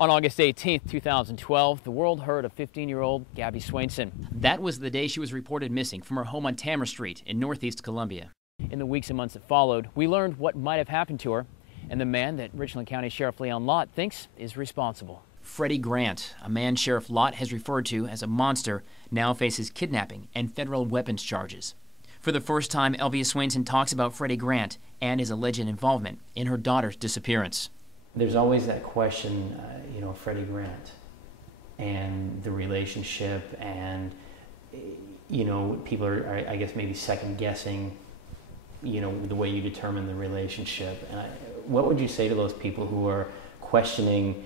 On August 18, 2012, the world heard of 15-year-old Gabbiee Swainson. That was the day she was reported missing from her home on Tamara Street in Northeast Columbia. In the weeks and months that followed, we learned what might have happened to her and the man that Richland County Sheriff Leon Lott thinks is responsible. Freddie Grant, a man Sheriff Lott has referred to as a monster, now faces kidnapping and federal weapons charges. For the first time, Elvia Swainson talks about Freddie Grant and his alleged involvement in her daughter's disappearance. There's always that question, Freddie Grant and the relationship, and people are, I guess, maybe second guessing, the way you determine the relationship. And what would you say to those people who are questioning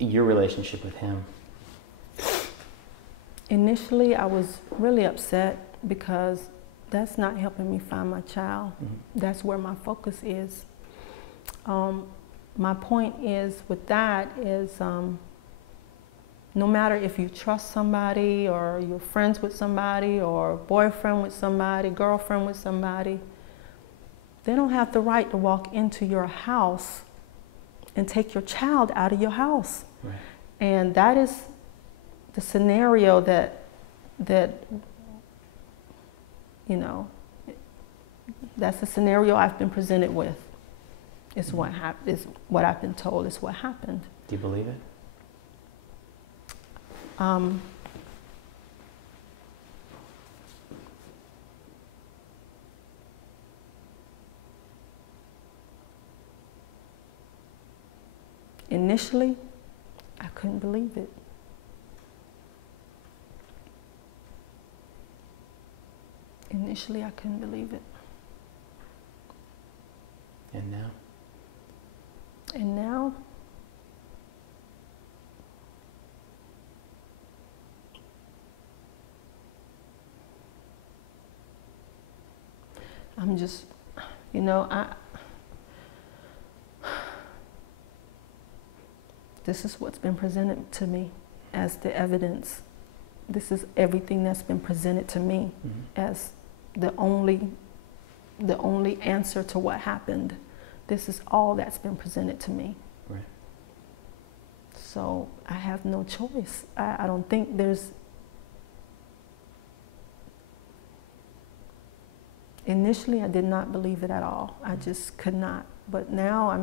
your relationship with him? Initially, I was really upset because that's not helping me find my child. Mm-hmm. That's where my focus is. My point is with that is no matter if you trust somebody or you're friends with somebody or boyfriend with somebody, girlfriend with somebody, they don't have the right to walk into your house and take your child out of your house. Right. And that is the scenario that that's the scenario I've been presented with. Is what I've been told is what happened. Do you believe it? Initially, I couldn't believe it. Initially, I couldn't believe it. And now? And now, I'm just, this is what's been presented to me as the evidence. This is everything that's been presented to me mm-hmm. as the only answer to what happened. This is all that's been presented to me. Right. So I have no choice. I don't think there's... Initially, I did not believe it at all. I just could not. But now,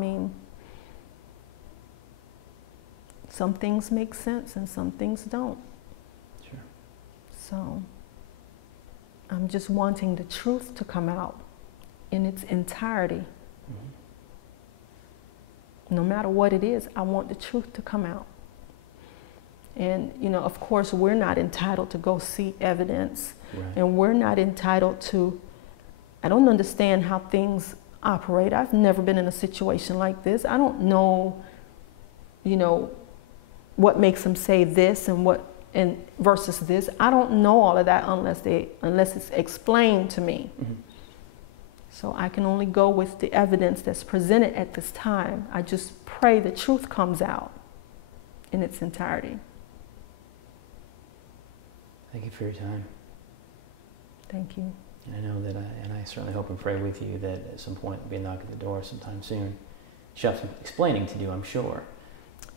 some things make sense and some things don't. Sure. So I'm just wanting the truth to come out in its entirety. Mm-hmm. No matter what it is, I want the truth to come out. And, of course, we're not entitled to go see evidence. Right. And we're not entitled to, I don't understand how things operate. I've never been in a situation like this. I don't know, what makes them say this and versus this. I don't know all of that unless it's explained to me. Mm-hmm. So I can only go with the evidence that's presented at this time. I just pray the truth comes out in its entirety. Thank you for your time. Thank you. And I know that, I certainly hope and pray with you that at some point there'll be a knock at the door sometime soon. She'll have some explaining to do, I'm sure.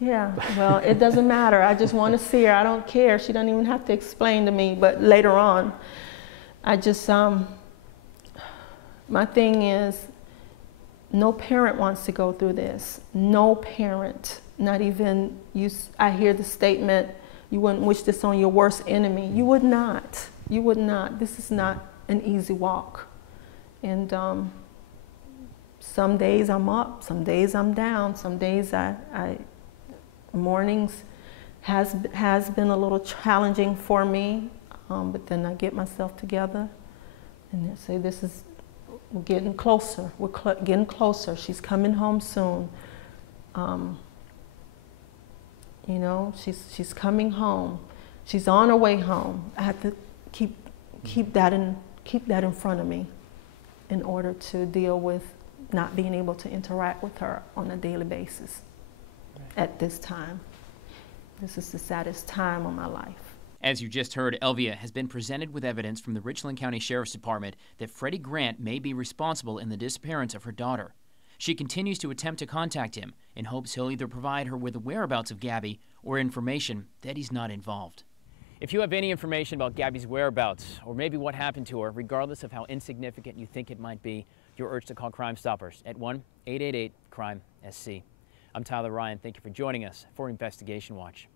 Yeah, well, it doesn't matter. I just want to see her. I don't care. She doesn't even have to explain to me. But later on, I just, my thing is, no parent wants to go through this. No parent, not even you. I hear the statement, you wouldn't wish this on your worst enemy. You would not. You would not. This is not an easy walk. And some days I'm up, some days I'm down, some days mornings has been a little challenging for me, but then I get myself together and I say, we're getting closer, getting closer, she's coming home soon. She's coming home, she's on her way home. I have to keep that in front of me in order to deal with not being able to interact with her on a daily basis. At this time. This is the saddest time of my life. As you just heard, Elvia has been presented with evidence from the Richland County Sheriff's Department that Freddie Grant may be responsible in the disappearance of her daughter. She continues to attempt to contact him in hopes he'll either provide her with the whereabouts of Gabbiee or information that he's not involved. If you have any information about Gabbie's whereabouts or maybe what happened to her, regardless of how insignificant you think it might be, you're urged to call Crime Stoppers at 1-888-CRIME-SC. I'm Tyler Ryan. Thank you for joining us for Investigation Watch.